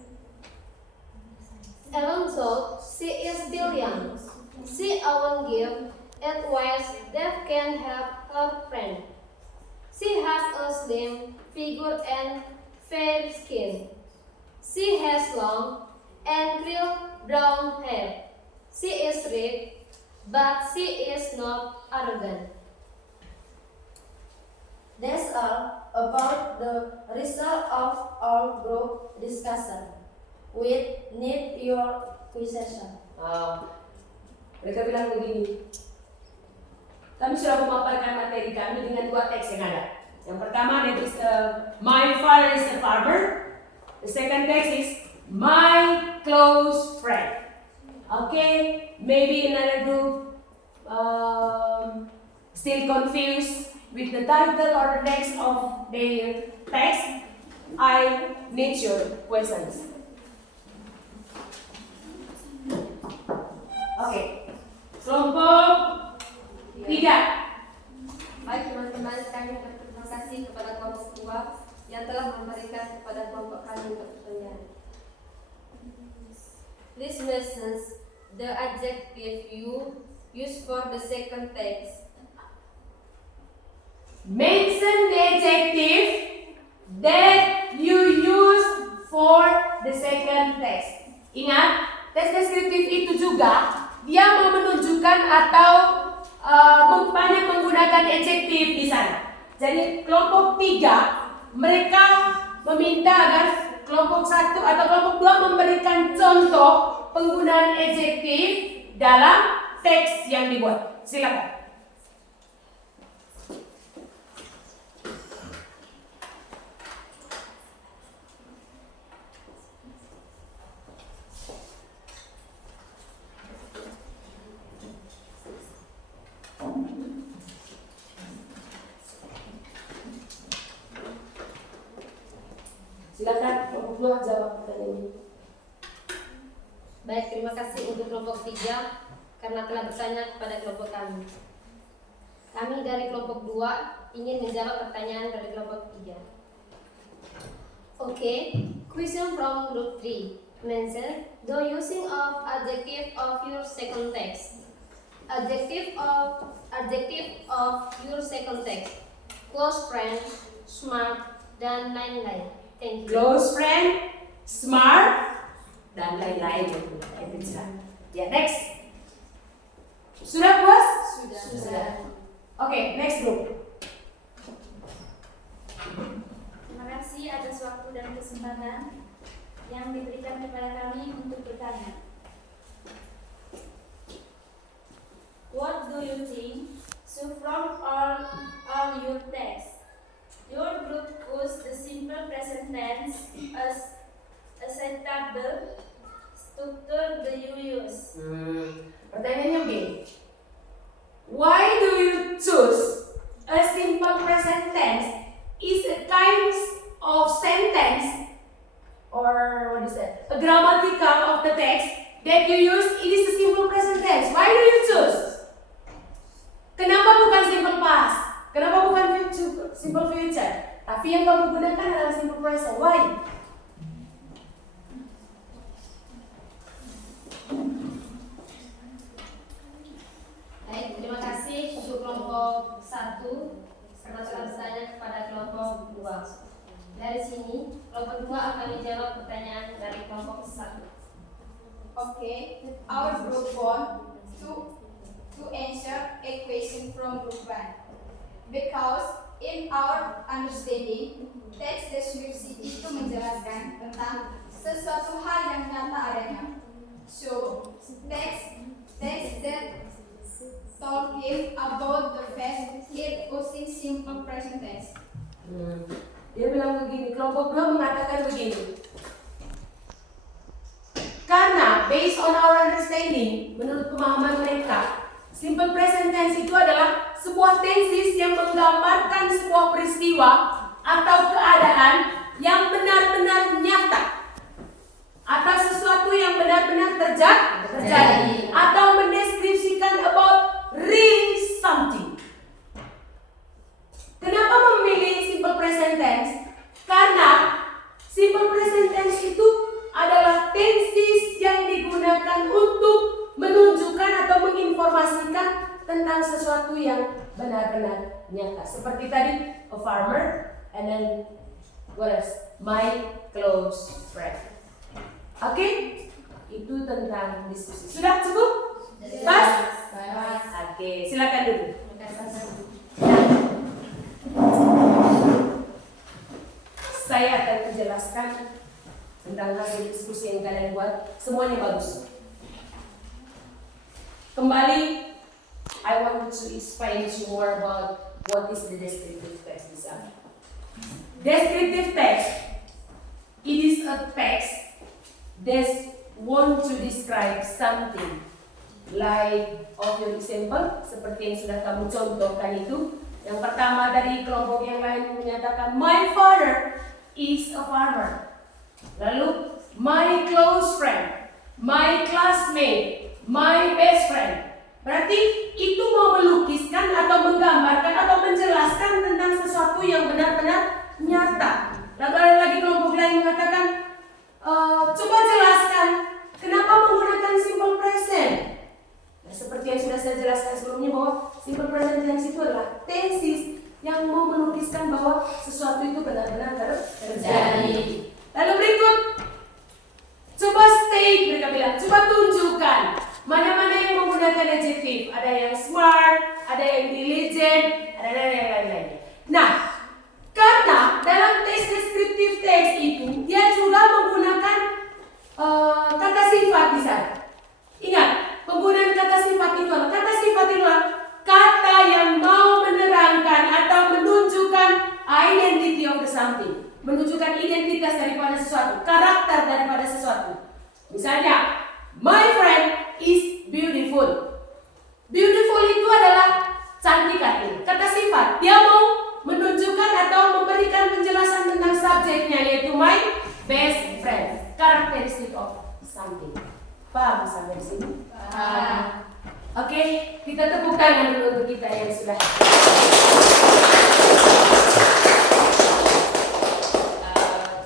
Even though she is still young, she often gives advice that can help her friend. She has a slim figure and fair skin. She has long and curly brown hair. She is rich, but she is not arrogant. That's all about the result of our group discussion. We need your question. Mereka bilang begini. Kami sudah memaparkan materi kami dengan 2 teks yang ada. Yang pertama that is my father is a farmer. The second text is my close friend. Okay, maybe another group still confused with the title or the text of their text. I need your questions. Okay, kelompok 3. Baik teman-teman, kami berterima kasih kepada kelompok 2 yang telah memberikan kepada kelompok kami untuk pertanyaan. Please mention the adjective you use for the second text. Mention the adjective that you use for the second text. Ingat, teks deskriptif itu juga dia mau menunjukkan atau banyak menggunakan adjektif di sana. Jadi kelompok 3 mereka meminta agar kelompok 1 atau kelompok 2 memberikan contoh penggunaan adjektif dalam teks yang dibuat. Silakan. Silakan kelompok 2 jawab pertanyaan ini. Baik, terima kasih untuk kelompok 3 karena telah bertanya kepada kelompok kami. Kami dari kelompok 2 ingin menjawab pertanyaan dari kelompok 3. Okay, question from group 3. Mention the using of adjective of your second text. Adjective of your second text. close friend, smart, dan lain-lain. Thank you. Close friend, smart, dan lain-lain. Ya, next. Sudah puas? Sudah. Oke, next group. Terima kasih atas waktu dan kesempatan yang diberikan kepada kami untuk bertanya. What do you think? So from all your text, your group used the simple present tense as acceptable structure do you use? Pertanyaannya begini. Why do you choose a simple present tense is a kind of sentence or what is that? A grammatical of the text that you use, it is a simple present tense. Why do you choose? Kenapa bukan simple past? Kenapa bukan simple future? Tapi yang kamu gunakan adalah simple present. Why? Baik, terima kasih untuk kelompok 1. Permasalahan saya kepada kelompok 2. Dari sini, kelompok 2 akan menjawab pertanyaan dari kelompok 1. Okay, our group want to answer a question from group 1 because in our understanding text deskripsi itu menjelaskan tentang sesuatu hal yang nyata adanya. So text that talking about the fact it using simple present tense. Dia bilang begini, kelompok 2 mengatakan begini. Karena based on our understanding, menurut pemahaman mereka, simple present tense itu adalah sebuah tenses yang menggambarkan sebuah peristiwa atau keadaan yang benar-benar nyata, atau sesuatu yang benar-benar terjadi, atau mendeskripsikan about real something. Kenapa memilih simple present tense? Karena simple present tense itu adalah tenses yang digunakan untuk menunjukkan atau menginformasikan tentang sesuatu yang benar-benar nyata. Seperti tadi, a farmer, and then what else? My close friend. Oke? Itu tentang diskusi. Sudah cukup? Pas? Oke, silakan dulu. Saya akan menjelaskan tentang hasil diskusi yang kalian buat. Semuanya bagus. Kembali, I want to explain to you more about what is the descriptive text design. Descriptive text, it is a text that want to describe something. Like of your example, seperti yang sudah kamu contohkan itu. Yang pertama dari kelompok yang lain menyatakan, my father is a farmer. Lalu, my close friend, my classmate, my best friend. Berarti itu mau melukiskan atau menggambarkan atau menjelaskan tentang sesuatu yang benar-benar nyata. Lalu ada lagi kelompok lain mengatakan, coba jelaskan kenapa menggunakan simple present. Nah, seperti yang sudah saya jelaskan sebelumnya bahwa simple present tense itu adalah tenses yang mau melukiskan bahwa sesuatu itu benar-benar terjadi. Lalu berikut, coba state, mereka bilang, coba tunjukkan mana-mana yang menggunakan adjective. Ada yang smart, ada yang diligent, ada yang lain-lain. Nah, karena dalam teks descriptive text itu dia juga menggunakan kata sifat di sana. Ingat, penggunaan kata sifat itu adalah kata yang mau menerangkan atau menunjukkan identity of the something, menunjukkan identitas daripada sesuatu, karakter daripada sesuatu. Misalnya, my friend is beautiful. Beautiful itu adalah cantik hati. Kata sifat, dia mau menunjukkan atau memberikan penjelasan tentang subjeknya, yaitu my best friend, characteristic of something. Paham sampai di sini? Oke, kita tepuk tangan dulu untuk kita yang sudah.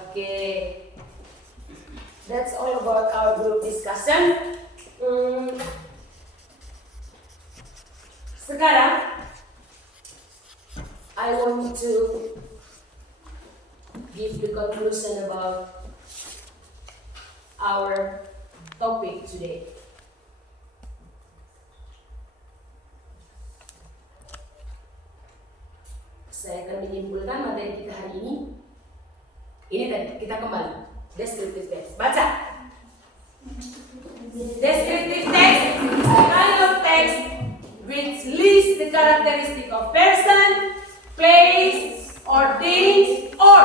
Oke, that's all about our group discussion. Sekarang, I I want to give the conclusion about our topic today. Saya akan menyimpulkan materi kita hari ini. Ini tadi, kita kembali. Descriptive text. Baca. Descriptive text is a kind of text which lists the characteristic of person, place, or things, or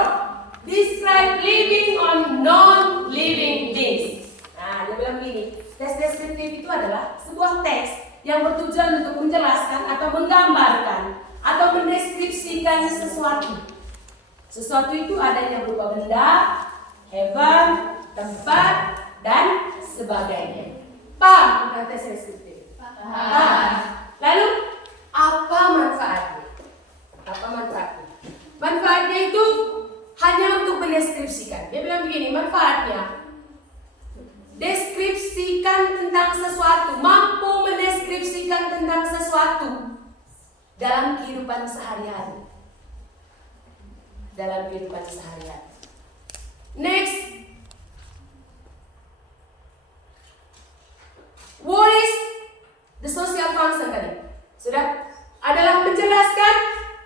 describe living or non-living things. Nah, dia bilang begini, teks deskriptif itu adalah sebuah teks yang bertujuan untuk menjelaskan atau menggambarkan atau mendeskripsikan sesuatu. Sesuatu itu adanya berupa benda, hewan, tempat, dan sebagainya. Paham tentang teks deskriptif? Paham. Lalu, apa manfaatnya? Apa manfaatnya? Manfaatnya itu hanya untuk mendeskripsikan. Dia bilang begini, manfaatnya deskripsikan tentang sesuatu, mampu mendeskripsikan tentang sesuatu dalam kehidupan sehari-hari. Dalam kehidupan sehari-hari. Next, what is the social function tadi? Sudah? Adalah menjelaskan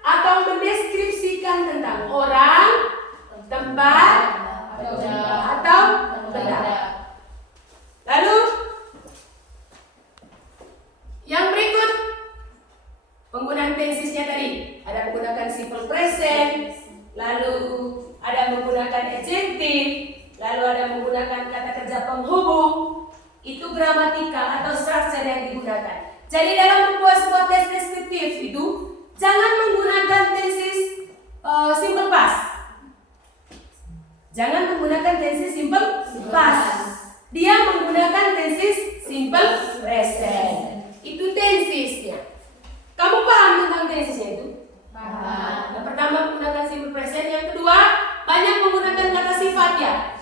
atau mendeskripsikan tentang orang, tempat, atau benda. Lalu, yang berikut penggunaan tensisnya tadi. Ada menggunakan simple present, lalu ada menggunakan adjective, lalu ada menggunakan kata kerja penghubung. Itu gramatikal atau structure yang digunakan. Jadi dalam membuat sebuah teks deskriptif itu jangan menggunakan tenses simple past. Jangan menggunakan tenses simple past. Dia menggunakan tenses simple present. Itu tensesnya. Kamu paham tentang tensesnya itu? Paham. Yang pertama menggunakan simple present, yang kedua banyak menggunakan kata sifatnya.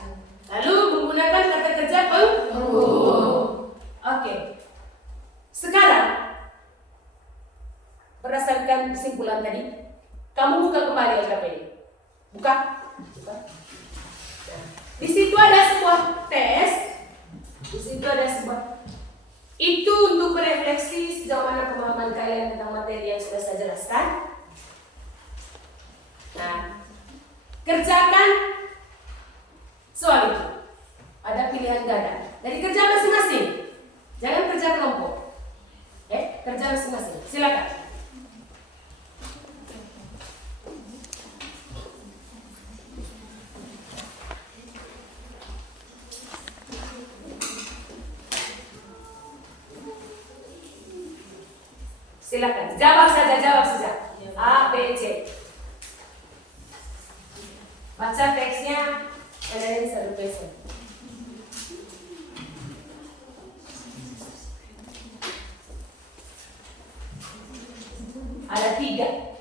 Lalu menggunakan kata kerja penghubung. Oke. Sekarang berdasarkan kesimpulan tadi, kamu buka kembali LKPD. Buka. Nah, di situ ada sebuah tes. Di situ ada sebuah. Itu untuk merefleksi sejauh mana pemahaman kalian tentang materi yang sudah saya jelaskan. Nah, kerjakan soal itu. Ada pilihan ganda. Jadi kerja masing-masing. Jangan kerja kelompok. Kerja masing-masing. Silakan. Silakan. Jawab saja. A, B, C. Baca teksnya. Kalian satu pesan. Ada 3.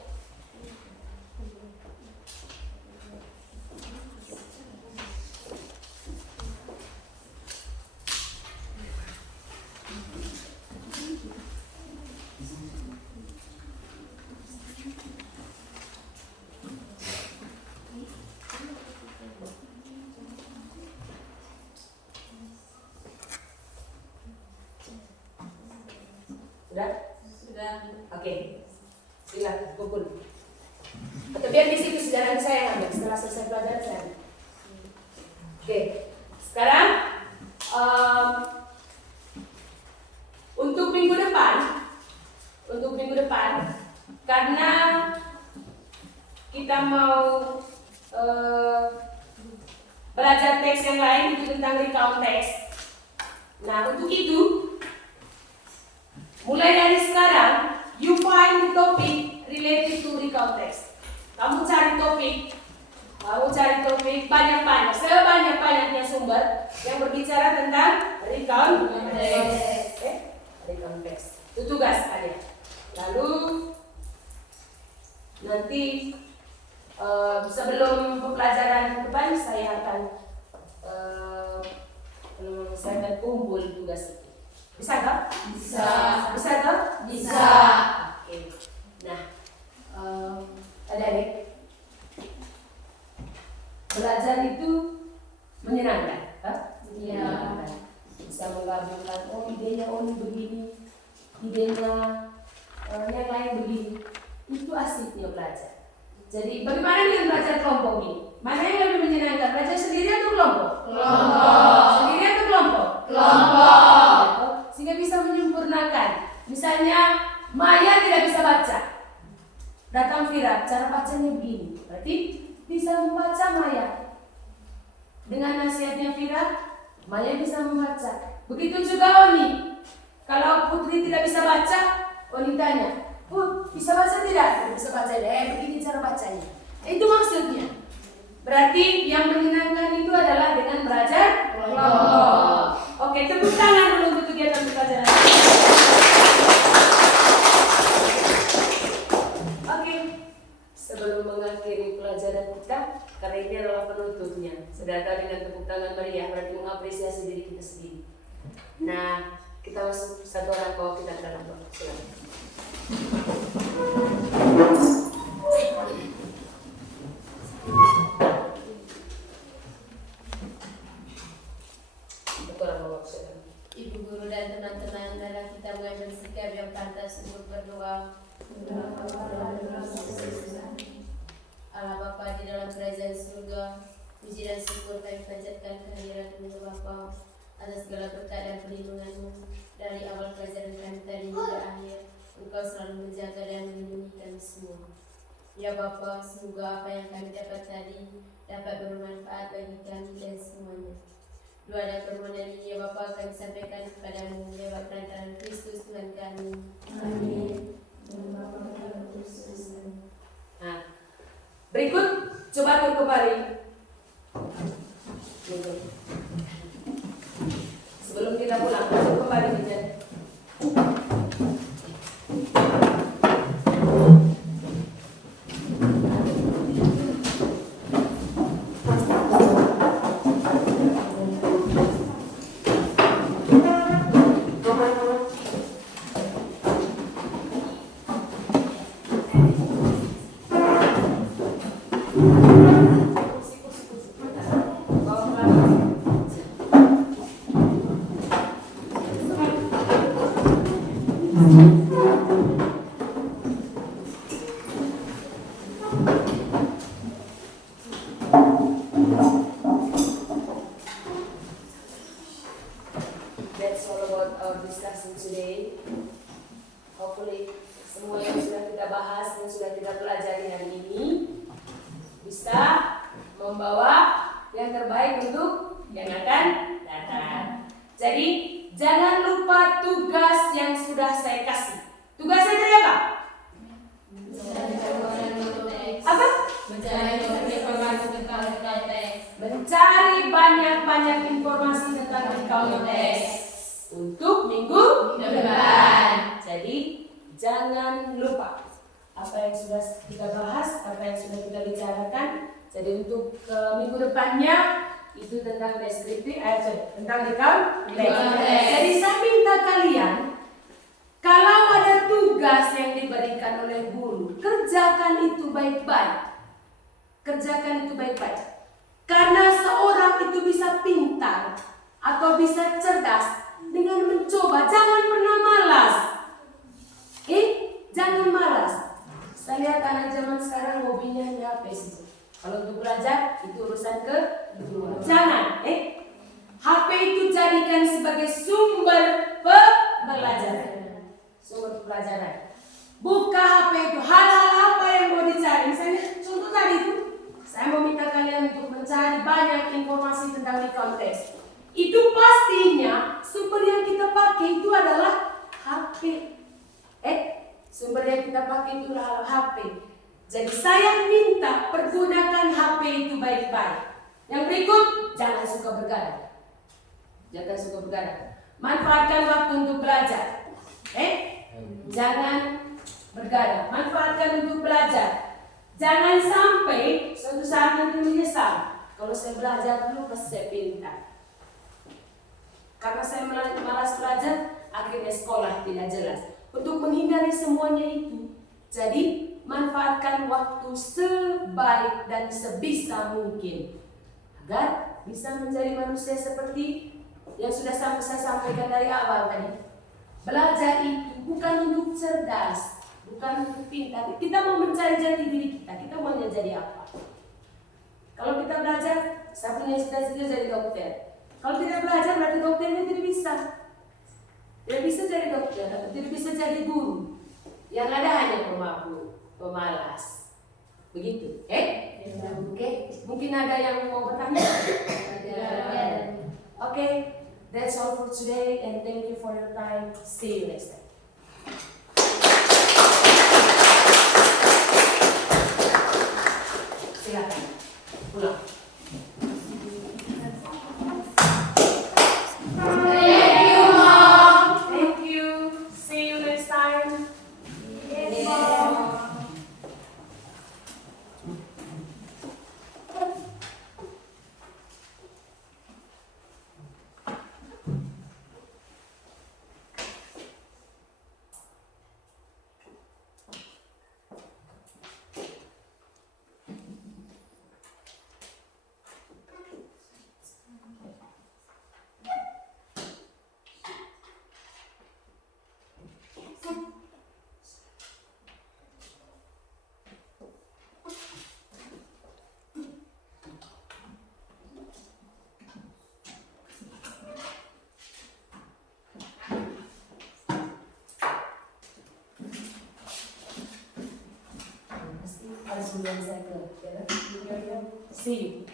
Sudah? Oke. Silakan kumpul. Atau biar di situ sejarah saya yang ambil setelah selesai pelajaran saya. Oke. Sekarang untuk minggu depan, karena kita mau belajar teks yang lain itu tentang recount teks. Nah, untuk itu mulai dari sekarang, you find the topic related to recount text. Kamu cari topik banyak-banyak, sebanyak-banyaknya sumber yang berbicara tentang recount text. Recount text. Itu tugas kalian. Lalu nanti sebelum pembelajaran depan saya akan kumpul tugas itu. Bisa tak? Bisa tak? Bisa. Oke. Nah, begini, idenya yang lain begini. Itu asiknya belajar. Jadi bagaimana dengan belajar kelompok ini? Mana yang lebih menyenangkan? Belajar sendiri atau kelompok? Kelompok. Sendiri atau kelompok? Kelompok. Sehingga bisa menyempurnakan. Misalnya Maya tidak bisa baca. Datang Fira, cara bacanya begini. Berarti bisa membaca Maya. Dengan nasihatnya Fira, Maya bisa membaca. Begitu juga Oni. Kalau Putri tidak bisa baca, Oni tanya, Put, bisa baca tidak? Tidak bisa baca. Begini cara bacanya. Itu maksudnya. Berarti yang menyenangkan itu adalah dengan belajar kelompok. Oke, tepuk tangan dulu untuk kegiatan pelajaran. Oke, sebelum mengakhiri pelajaran kita, karena ini adalah penutupnya. Sudah tahu dengan tepuk tangan meriah, berarti mengapresiasi diri kita sendiri. Nah, kita masuk satu orang kau kita ke dalam doa. Silakan. Ibu guru dan teman-teman, dalam kita mengambil sikap yang pantas untuk berdoa. Allah Bapa di dalam kerajaan surga, puji dan syukur kami panjatkan kehadirat-Mu Bapa atas segala berkat dan perlindungan-Mu dari awal pelajaran kami tadi hingga akhir. Engkau selalu menjaga dan melindungi kami semua. Ya Bapa, semoga apa yang kami dapat tadi dapat bermanfaat bagi kami dan semuanya. Doa dan permohonan ini ya Bapa kami sampaikan kepadamu lewat perantaraan Kristus Tuhan kami. Amin. Nah, berikut coba atur kembali. Sebelum kita pulang, atur kembali Bijan. That's all about our discussion today. Hopefully semua yang sudah kita bahas dan sudah kita pelajari hari ini bisa membawa yang terbaik untuk yang akan datang. Jadi jangan lupa tugas yang sudah saya kasih. Tugas saya tadi apa? Apa? Mencari banyak-banyak informasi tentang konteks untuk minggu depan. Jadi jangan lupa apa yang sudah kita bahas, apa yang sudah kita bicarakan. Jadi untuk minggu depannya itu tentang deskriptif, tentang konteks. Jadi saya minta kalian, kalau ada tugas yang diberikan oleh guru, kerjakan itu baik-baik. Kerjakan itu baik-baik. Karena seorang itu bisa pintar atau bisa cerdas dengan mencoba. Jangan pernah malas. Jangan malas. Saya lihat anak zaman sekarang hobinya di HP saja. Kalau untuk belajar itu urusan kedua. Jangan. HP itu jadikan sebagai sumber pembelajaran. Sumber pelajaran. Buka HP itu. Hal-hal apa yang mau dicari? Misalnya contoh tadi itu. Saya mau minta kalian untuk mencari banyak informasi tentang konteks. Itu pastinya sumber yang kita pakai itu adalah HP. Sumber yang kita pakai itu adalah HP. Jadi saya minta pergunakan HP itu baik-baik. Yang berikut, jangan suka bergadang. Jangan suka bergadang. Manfaatkan waktu untuk belajar. Jangan bergadang. Manfaatkan untuk belajar. Jangan sampai suatu saat nanti menyesal. Kalau saya belajar dulu pas saya pintar. Karena saya malas belajar, akhirnya sekolah tidak jelas. Untuk menghindari semuanya itu, jadi manfaatkan waktu sebaik dan sebisa mungkin agar bisa menjadi manusia seperti yang sudah saya sampaikan dari awal tadi. Belajar itu bukan untuk cerdas, bukan untuk pintar. Kita mau mencari jati diri kita. Kita mau jadi apa? Kalau kita belajar, saya punya cita-cita jadi dokter. Kalau tidak belajar, berarti dokternya tidak bisa. Tidak bisa jadi dokter, atau tidak bisa jadi guru. Yang ada hanya pemabuk, pemalas. Begitu, Oke, mungkin ada yang mau bertanya? Oke, that's all for today and thank you for your time. See you next time. Silakan, pulang. Thank you. See you next time. Pasti harus menjadi saya. See you.